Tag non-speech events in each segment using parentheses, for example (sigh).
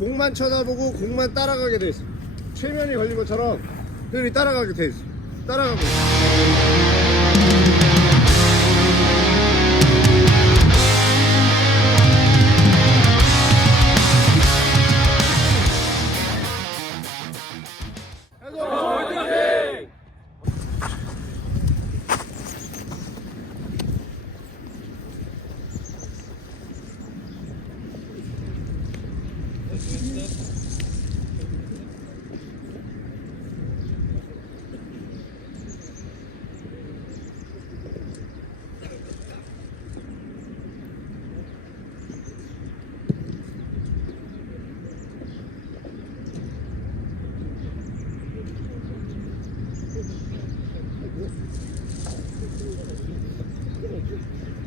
공만 쳐다보고 공만 따라가게 돼 있어. 최면이 걸린 것처럼 흔히 따라가게 돼 있어. 따라가고 있어. 자, (laughs)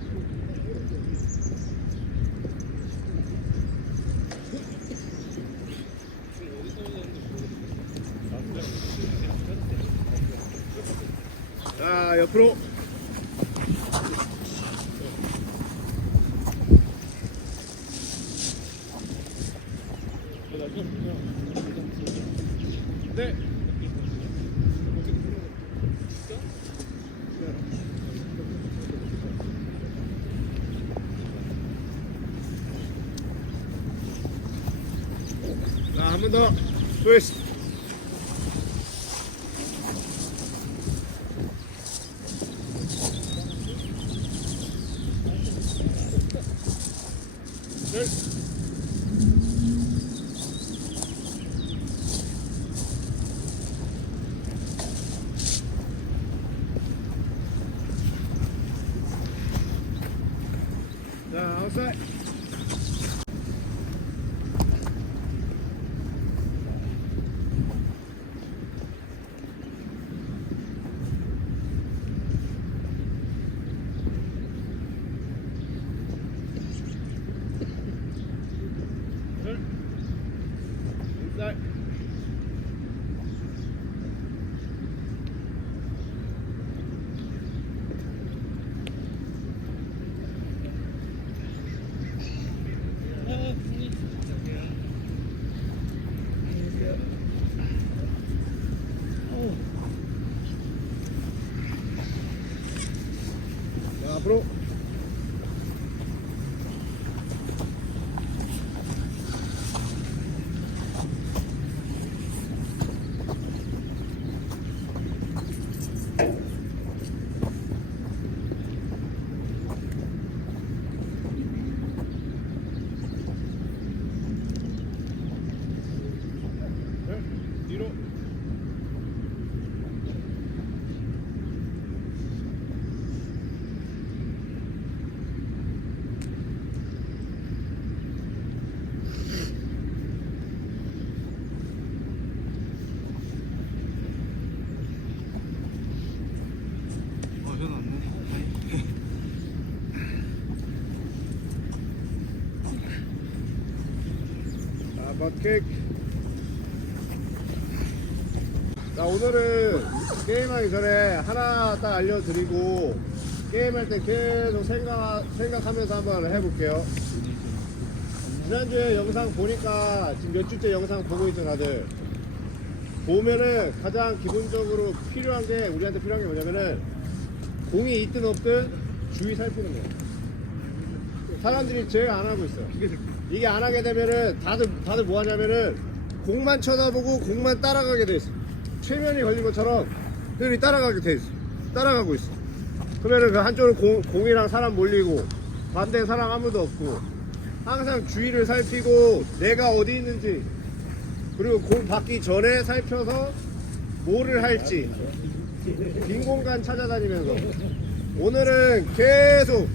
옆으로. 네. 자, 한 번 더. 트위스 트. 넷. 자, 아웃사이드. 둘. 인사이드. 자, 자, 버킥. 자, 오늘은 게임하기 전에 하나 딱 알려드리고, 게임할 때 계속 생각, 생각하면서 한번 해볼게요. 지난주에 영상 보니까 지금 몇 주째 영상 보고 있죠, 다들. 보면은 가장 기본적으로 필요한 게, 우리한테 필요한 게 뭐냐면은, 공이 있든 없든 주의 살피는 거예요. 사람들이 제일 안 하고 있어. 이게 안 하게 되면은 다들 다들 뭐 하냐면은 공만 쳐다보고 공만 따라가게 돼 있어. 최면이 걸린 것처럼 흔히 따라가게 돼 있어. 따라가고 있어. 그러면은 그 한쪽은 공, 공이랑 사람 몰리고 반대 사람 아무도 없고 항상 주위를 살피고 내가 어디 있는지 그리고 공 받기 전에 살펴서 뭐를 할지 빈 공간 찾아다니면서 오늘은 계속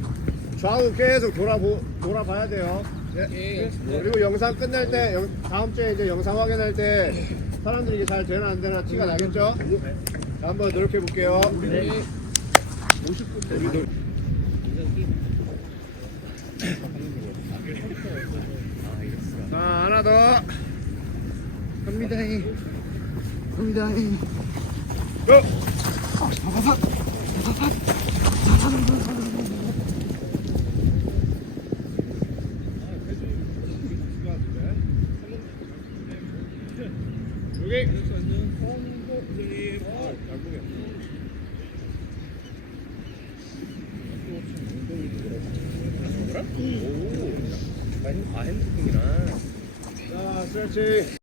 좌우 계속 돌아보, 돌아봐야 돼요. 네. 그리고 영상 끝날 때, 영- 다음 주에 이제 영상 확인할 때 사람들이 이게 잘 되나 안 되나 티가 나겠죠? 자, 한번 노력해 볼게요. 우리도 자, 하나 더. 갑니다. 갑니다. 고! 오케이. 아 핸드폰이랑. 자, 스트레칭.